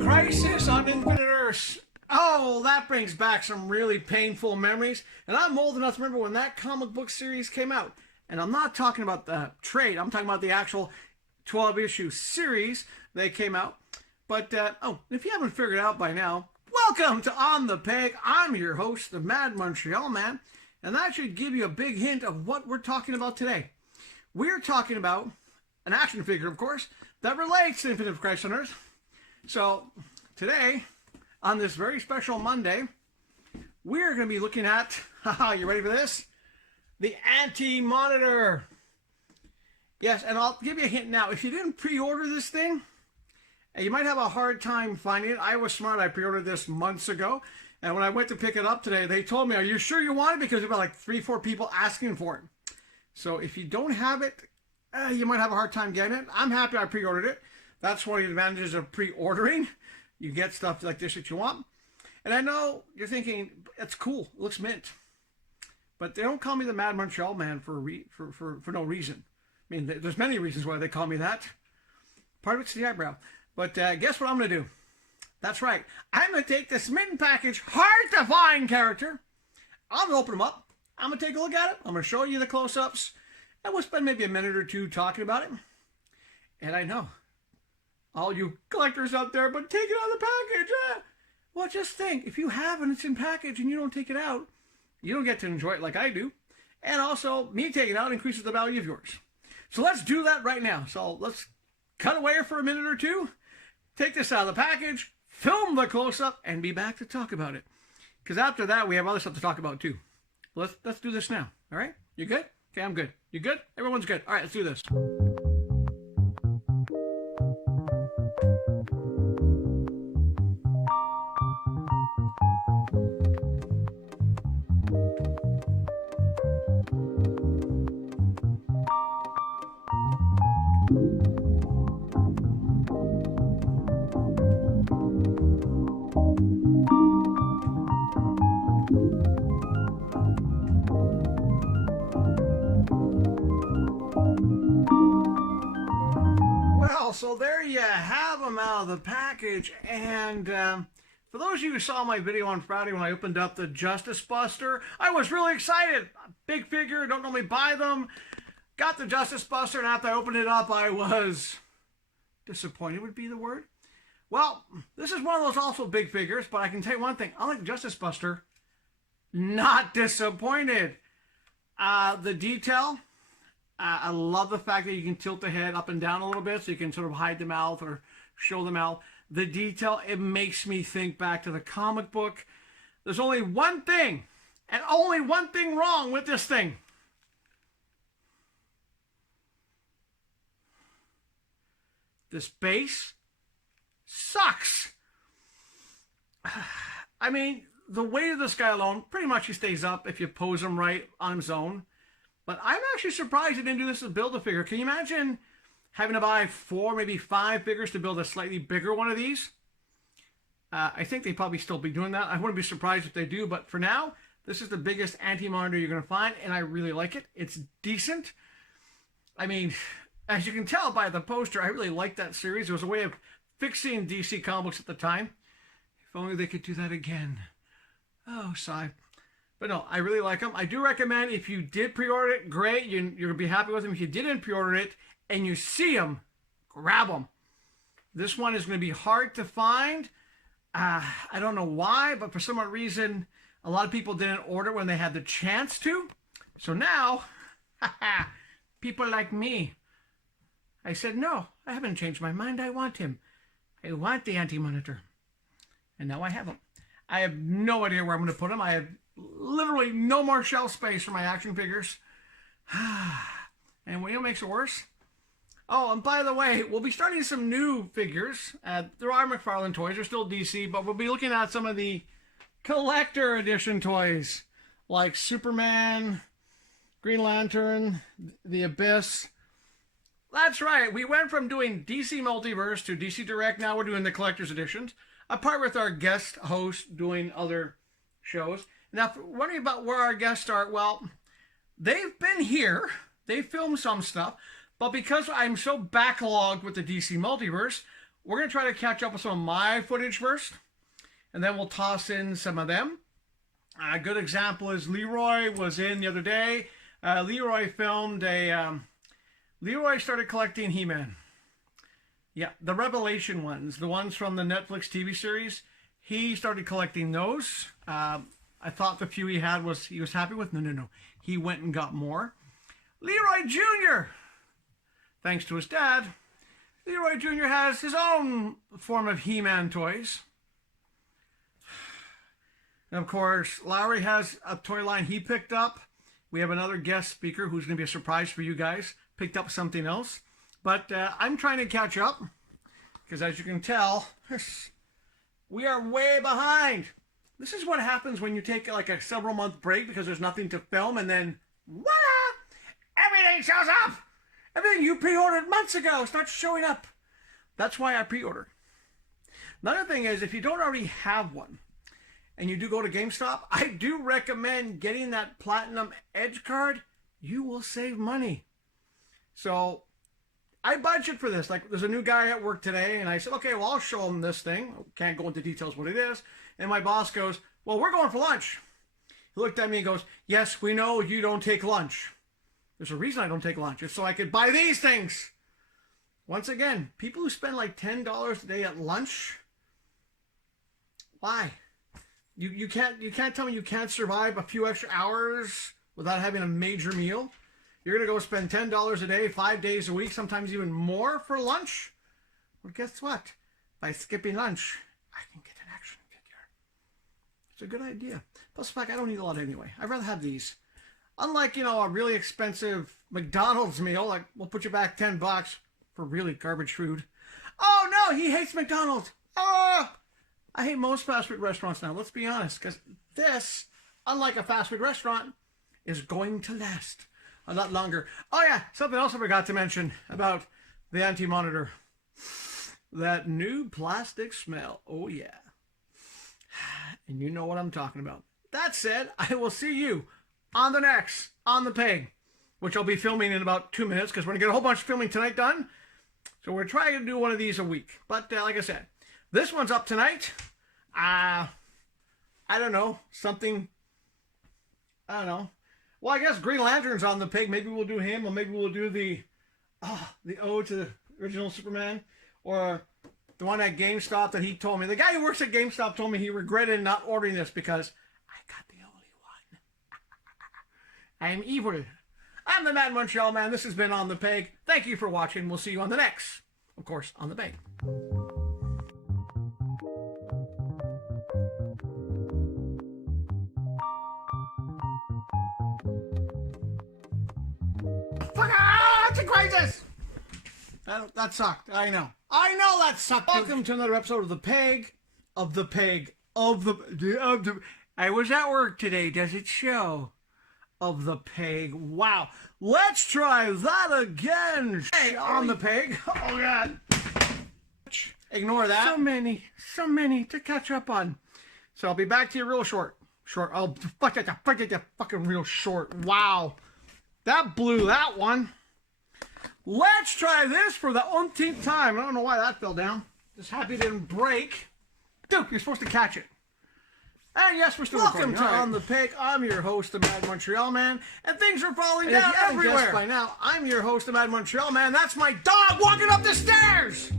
Crisis on Infinite Earths. Oh, that brings back some really painful memories. And I'm old enough to remember when that comic book series came out. And I'm not talking about the trade. I'm talking about the actual 12-issue series that came out. But, if you haven't figured it out by now, welcome to On the Peg. I'm your host, the Mad Montreal Man. And that should give you a big hint of what we're talking about today. We're talking about an action figure, of course, that relates to Infinite Crisis on Earth. So, today, on this very special Monday, we're going to be looking at, you ready for this? The Anti-Monitor. Yes, and I'll give you a hint now. If you didn't pre-order this thing, you might have a hard time finding it. I was smart. I pre-ordered this months ago. And when I went to pick it up today, they told me, are you sure you want it? Because there were like 3-4 people asking for it. So if you don't have it, you might have a hard time getting it. I'm happy I pre-ordered it. That's one of the advantages of pre-ordering. You get stuff like this that you want. And I know you're thinking, it's cool. It looks mint. But they don't call me the Mad Montreal Man for no reason. I mean, there's many reasons why they call me that. Part of it's the eyebrow. But guess what I'm going to do? That's right. I'm going to take this mint package, hard-to-find character. I'm going to open them up. I'm going to take a look at it. I'm going to show you the close-ups. And we'll spend maybe a minute or two talking about it. And I know all you collectors out there, but take it out of the package. Well, just think, if you have and it's in package and you don't take it out, you don't get to enjoy it like I do. And also, me taking it out increases the value of yours. So let's do that right now. So let's cut away for a minute or two, take this out of the package, film the close-up, and be back to talk about it. Because after that, we have other stuff to talk about too. Let's do this now. All right? You good? Okay, I'm good. You good? Everyone's good. All right, let's do this. So there you have them out of the package. And for those of you who saw my video on Friday when I opened up the Justice Buster, I was really excited. Big figure, don't normally buy them. Got the Justice Buster, and after I opened it up, I was disappointed would be the word. Well, this is one of those also big figures, but I can tell you one thing. Unlike the Justice Buster, not disappointed. The detail, I love the fact that you can tilt the head up and down a little bit so you can sort of hide the mouth or show the mouth. The detail, it makes me think back to the comic book. There's only one thing, and only one thing wrong with this thing. This base sucks. I mean, the weight of this guy alone, pretty much he stays up if you pose him right on his own. But I'm actually surprised they didn't do this to build a figure. Can you imagine having to buy 4, maybe 5 figures to build a slightly bigger one of these? I think they'd probably still be doing that. I wouldn't be surprised if they do. But for now, this is the biggest Anti-Monitor you're going to find. And I really like it. It's decent. I mean, as you can tell by the poster, I really like that series. It was a way of fixing DC Comics at the time. If only they could do that again. Oh, sigh. But no, I really like them. I do recommend if you did pre-order it, great. You're going to be happy with them. If you didn't pre-order it and you see them, grab them. This one is going to be hard to find. I don't know why, but for some odd reason, a lot of people didn't order when they had the chance to. So now, people like me, I said, no, I haven't changed my mind. I want him. I want the Anti-Monitor. And now I have him. I have no idea where I'm going to put him. I have literally no more shelf space for my action figures. And what makes it worse? Oh, and by the way, we'll be starting some new figures. There are McFarlane toys. They're still DC, but we'll be looking at some of the collector edition toys like Superman, Green Lantern, The Abyss. That's right. We went from doing DC Multiverse to DC Direct. Now we're doing the collector's editions, apart with our guest host doing other shows. Now, if you're wondering about where our guests are, well, they've been here. They filmed some stuff. But because I'm so backlogged with the DC Multiverse, we're going to try to catch up with some of my footage first. And then we'll toss in some of them. A good example is Leroy was in the other day. Leroy filmed Leroy started collecting He-Man. Yeah, the Revelation ones. The ones from the Netflix TV series. He started collecting those. I thought the few he had he was happy with. No. He went and got more. Leroy Jr., thanks to his dad, Leroy Jr. has his own form of He-Man toys. And of course, Lowry has a toy line he picked up. We have another guest speaker who's going to be a surprise for you guys. Picked up something else. But I'm trying to catch up. Because as you can tell, we are way behind. This is what happens when you take like a several month break because there's nothing to film, and then voila! Everything shows up! Everything you pre-ordered months ago starts showing up. That's why I pre-order. Another thing is, if you don't already have one, and you do go to GameStop, I do recommend getting that Platinum Edge card. You will save money. So, I budget for this. Like, there's a new guy at work today, and I said, okay, well, I'll show him this thing. Can't go into details what it is. And my boss goes, well, we're going for lunch. He looked at me and goes, yes, we know you don't take lunch. There's a reason I don't take lunch. It's so I could buy these things. Once again, people who spend like $10 a day at lunch, why? You can't tell me you can't survive a few extra hours without having a major meal. You're going to go spend $10 a day, 5 days a week, sometimes even more for lunch? Well, guess what? By skipping lunch, I can get an action figure. It's a good idea. Plus, the fact I don't eat a lot anyway. I'd rather have these. Unlike, a really expensive McDonald's meal, like we'll put you back $10 for really garbage food. Oh no, he hates McDonald's. Oh, I hate most fast food restaurants now. Let's be honest, because this, unlike a fast food restaurant, is going to last a lot longer. Oh yeah, something else I forgot to mention about the Anti-Monitor. That new plastic smell. Oh yeah. And you know what I'm talking about. That said, I will see you on the next On the Peg, which I'll be filming in about 2 minutes because we're going to get a whole bunch of filming tonight done. So we're trying to do one of these a week. But like I said, this one's up tonight. I don't know. Something. I don't know. Well, I guess Green Lantern's on the Peg. Maybe we'll do him, or maybe we'll do the ode to the original Superman, or the one at GameStop that he told me. The guy who works at GameStop told me he regretted not ordering this because I got the only one. I'm evil. I'm the Mad Montreal Man. This has been On the Peg. Thank you for watching. We'll see you on the next, of course, On the Peg. It's a crisis! That sucked. I know that sucked. Welcome to another episode of The Peg. I was at work today. Does it show? Of The Peg. Wow. Let's try that again. Hey, On the Peg. Oh, God. Ignore that. So many to catch up on. So I'll be back to you real short. I'll fucking real short. Wow. That blew that one. Let's try this for the umpteenth time. I don't know why that fell down. Just happy it didn't break. Dude, you're supposed to catch it. And yes, we're still welcome to On the Peg. I'm your host, the Mad Montreal Man, and things are falling down everywhere. By now, I'm your host, the Mad Montreal Man. That's my dog walking up the stairs.